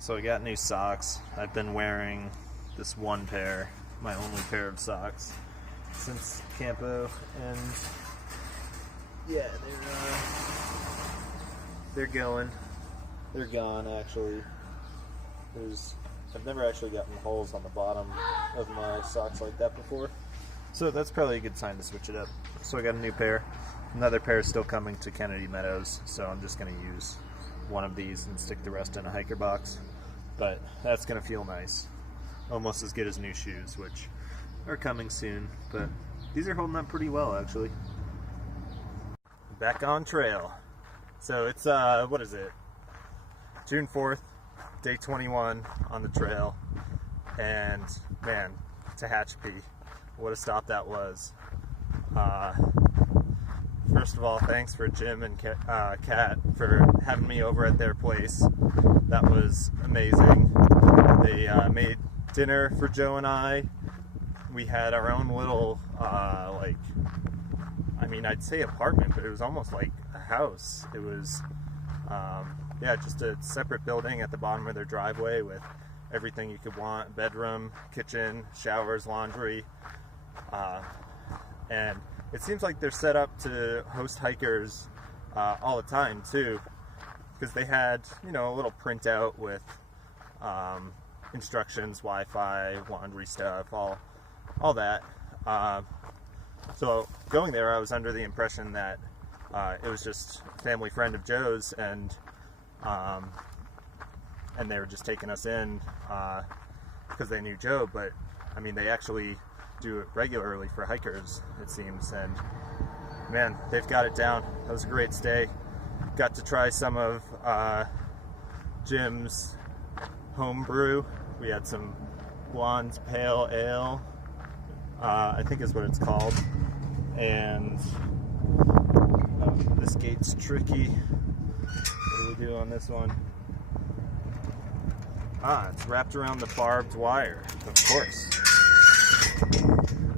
So I got new socks. I've been wearing this one pair, my only pair of socks, since Campo, and yeah, they're going. They're gone actually. I've never actually gotten holes on the bottom of my socks like that before, so that's probably a good sign to switch it up. So I got a new pair. Another pair is still coming to Kennedy Meadows, so I'm just going to use one of these and stick the rest in a hiker box. But that's going to feel nice. Almost as good as new shoes, which are coming soon. But these are holding up pretty well, actually. Back on trail. So it's, what is it? June 4th, day 21 on the trail. And man, Tehachapi, what a stop that was. First of all, thanks for Jim and Kat for having me over at their place. That was amazing. They made dinner for Joe and I. We had our own little, I'd say apartment, but it was almost like a house. It was, just a separate building at the bottom of their driveway with everything you could want: bedroom, kitchen, showers, laundry, and it seems like they're set up to host hikers all the time too, because they had, a little printout with instructions, Wi-Fi, laundry stuff, all that. So going there, I was under the impression that it was just a family friend of Joe's, and they were just taking us in because they knew Joe. But I mean, they actually do it regularly for hikers, it seems, and man, they've got it down. That was a great stay. Got to try some of Jim's home brew. We had some blonde pale ale, I think is what it's called, and this gate's tricky. What do we do on this one? It's wrapped around the barbed wire, of course.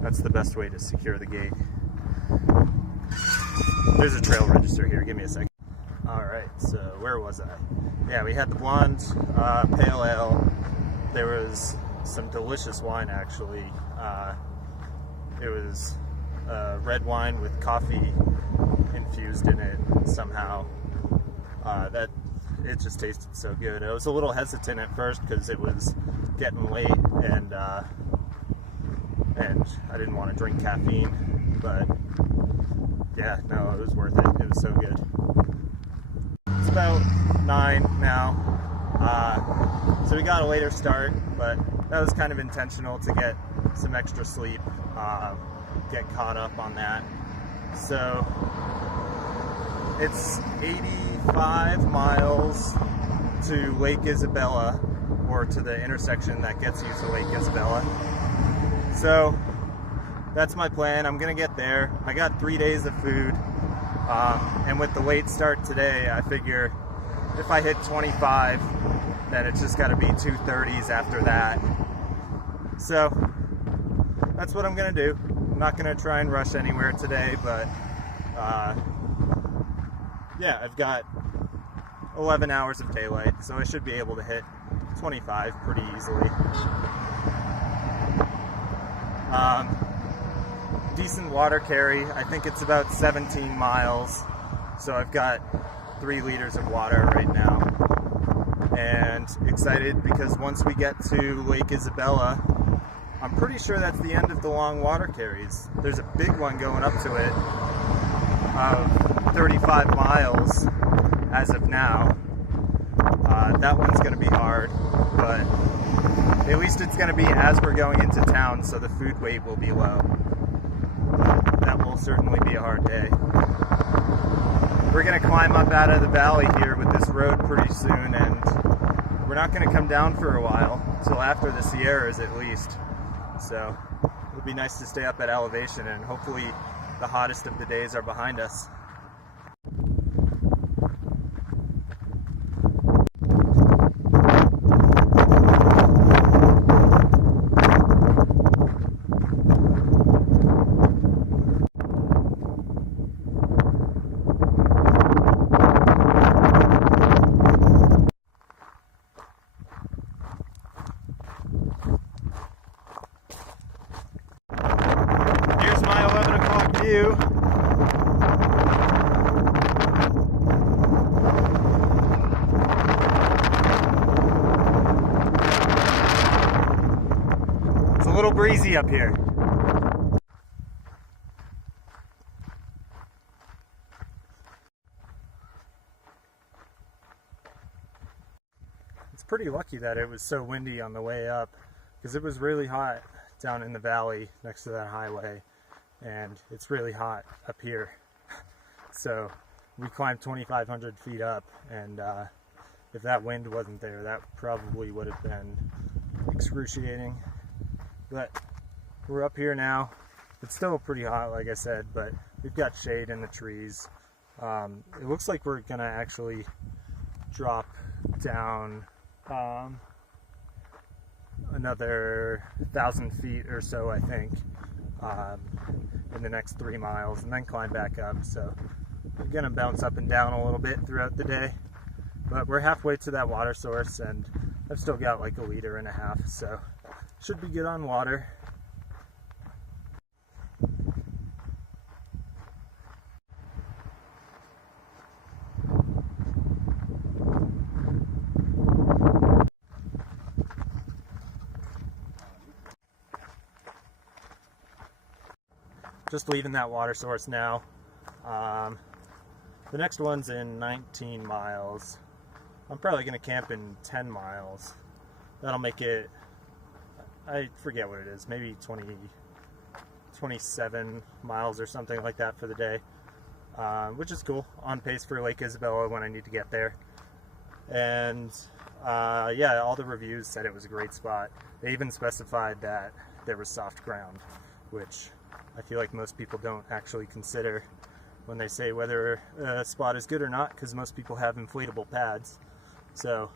That's the best way to secure the gate. There's a trail register here, give me a second. Alright, so where was I? Yeah, we had the blonde pale ale. There was some delicious wine, actually. It was red wine with coffee infused in it somehow. It just tasted so good. I was a little hesitant at first because it was getting late, and I didn't want to drink caffeine, but yeah, no, it was worth it. It was so good. It's about 9 now, so we got a later start, but that was kind of intentional to get some extra sleep, get caught up on that. So it's 85 miles to Lake Isabella, or to the intersection that gets you to Lake Isabella. So that's my plan. I'm gonna get there. I got 3 days of food, and with the late start today, I figure if I hit 25, then it's just gotta be 2:30s after that. So that's what I'm gonna do. I'm not gonna try and rush anywhere today, but yeah, I've got 11 hours of daylight, so I should be able to hit 25 pretty easily. Decent water carry. I think it's about 17 miles, so I've got 3 liters of water right now, and excited because once we get to Lake Isabella, I'm pretty sure that's the end of the long water carries. There's a big one going up to it of 35 miles as of now. That one's going to be hard, but at least it's going to be as we're going into town, so the food weight will be low. That will certainly be a hard day. We're going to climb up out of the valley here with this road pretty soon, and we're not going to come down for a while, until after the Sierras at least. So it'll be nice to stay up at elevation, and hopefully the hottest of the days are behind us. view. It's a little breezy up here. It's pretty lucky that it was so windy on the way up, because it was really hot down in the valley next to that highway, and it's really hot up here. So we climbed 2,500 feet up, and if that wind wasn't there, that probably would have been excruciating. But we're up here now. It's still pretty hot, like I said, but we've got shade in the trees. It looks like we're gonna actually drop down another 1,000 feet or so, I think, in the next 3 miles, and then climb back up. So we're gonna bounce up and down a little bit throughout the day, but we're halfway to that water source, and I've still got like 1.5 liters, so should be good on water. Just leaving that water source now. The next one's in 19 miles. I'm probably going to camp in 10 miles. That'll make it, I forget what it is, maybe 27 miles or something like that for the day, which is cool. On pace for Lake Isabella when I need to get there. And yeah, all the reviews said it was a great spot. They even specified that there was soft ground, which I feel like most people don't actually consider when they say whether a spot is good or not, because most people have inflatable pads. So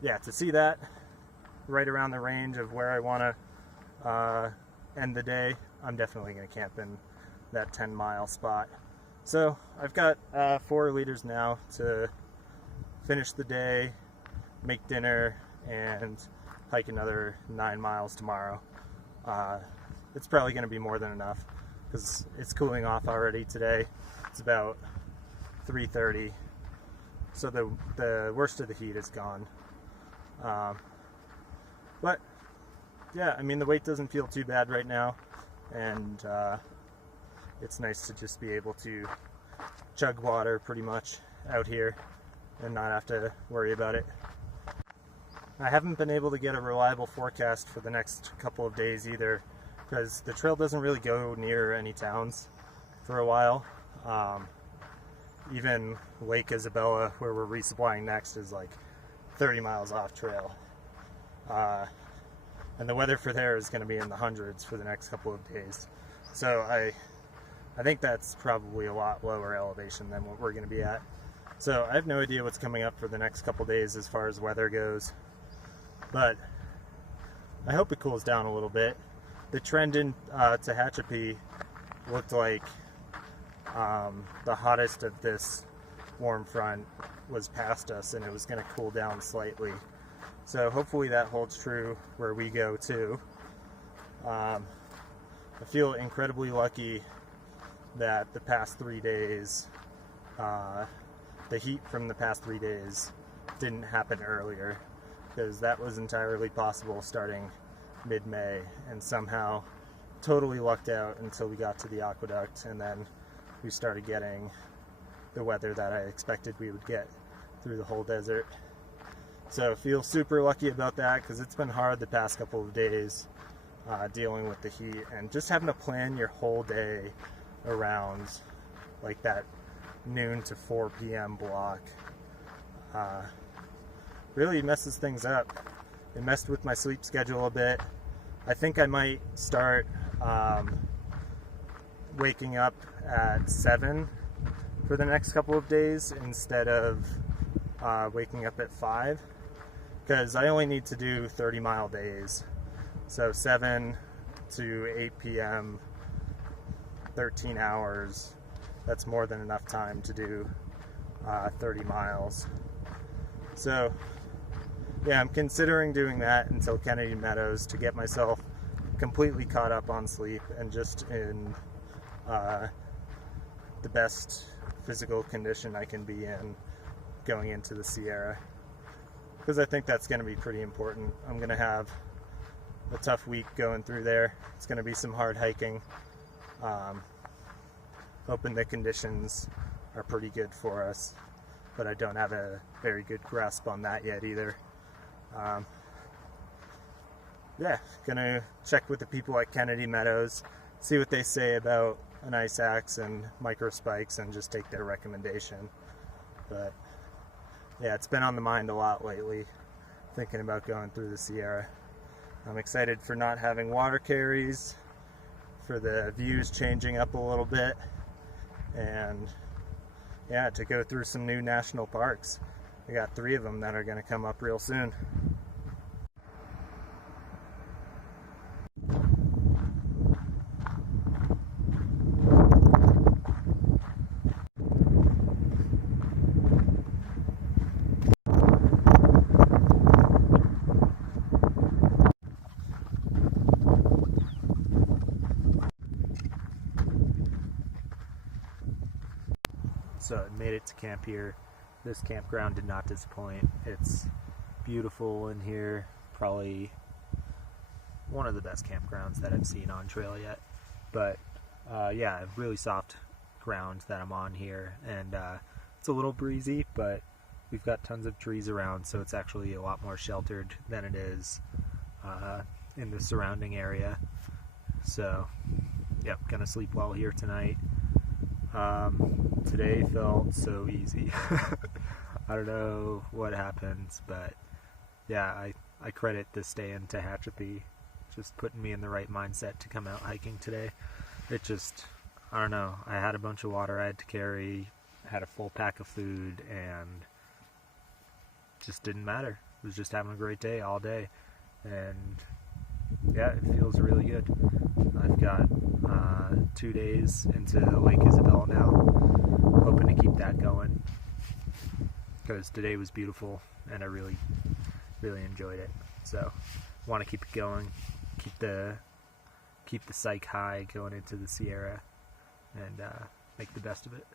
yeah, to see that right around the range of where I want to end the day, I'm definitely going to camp in that 10-mile spot. So I've got 4 liters now to finish the day, make dinner, and hike another 9 miles tomorrow. It's probably going to be more than enough because it's cooling off already today. It's about 3:30, so the worst of the heat is gone. But yeah, I mean, the weight doesn't feel too bad right now, and it's nice to just be able to chug water pretty much out here and not have to worry about it. I haven't been able to get a reliable forecast for the next couple of days either, because the trail doesn't really go near any towns for a while. Even Lake Isabella, where we're resupplying next, is like 30 miles off trail. And the weather for there is going to be in the hundreds for the next couple of days. So I think that's probably a lot lower elevation than what we're going to be at. So I have no idea what's coming up for the next couple days as far as weather goes. But I hope it cools down a little bit. The trend in Tehachapi looked like the hottest of this warm front was past us, and it was going to cool down slightly. So hopefully that holds true where we go too. I feel incredibly lucky that the past 3 days, the heat from the past 3 days didn't happen earlier, because that was entirely possible starting mid-May, and somehow totally lucked out until we got to the aqueduct, and then we started getting the weather that I expected we would get through the whole desert. So I feel super lucky about that, because it's been hard the past couple of days dealing with the heat, and just having to plan your whole day around like that noon to 4 p.m. block really messes things up. It messed with my sleep schedule a bit. I think I might start waking up at 7 for the next couple of days instead of waking up at 5, because I only need to do 30-mile days. So 7 to 8 p.m., 13 hours, that's more than enough time to do 30 miles. So yeah, I'm considering doing that until Kennedy Meadows to get myself completely caught up on sleep and just in the best physical condition I can be in going into the Sierra, because I think that's going to be pretty important. I'm going to have a tough week going through there. It's going to be some hard hiking. Hoping the conditions are pretty good for us, but I don't have a very good grasp on that yet either. Yeah, gonna check with the people at Kennedy Meadows, see what they say about an ice axe and micro spikes, and just take their recommendation. But yeah, it's been on the mind a lot lately, thinking about going through the Sierra. I'm excited for not having water carries, for the views changing up a little bit, and yeah, to go through some new national parks. I got 3 of them that are going to come up real soon. So I made it to camp here. This campground did not disappoint. It's beautiful in here, probably one of the best campgrounds that I've seen on trail yet. But yeah, really soft ground that I'm on here, and it's a little breezy, but we've got tons of trees around, so it's actually a lot more sheltered than it is in the surrounding area. So yep, gonna sleep well here tonight. Today felt so easy. I don't know what happens, but yeah, I credit this day in Tehachapi just putting me in the right mindset to come out hiking today. It just, I don't know, I had a bunch of water I had to carry, had a full pack of food, and just didn't matter. I was just having a great day all day, and yeah, it feels really good. I've got 2 days into Lake Isabel now, hoping to keep that going, because today was beautiful and I really enjoyed it. So want to keep it going, keep the psych high going into the Sierra, and make the best of it.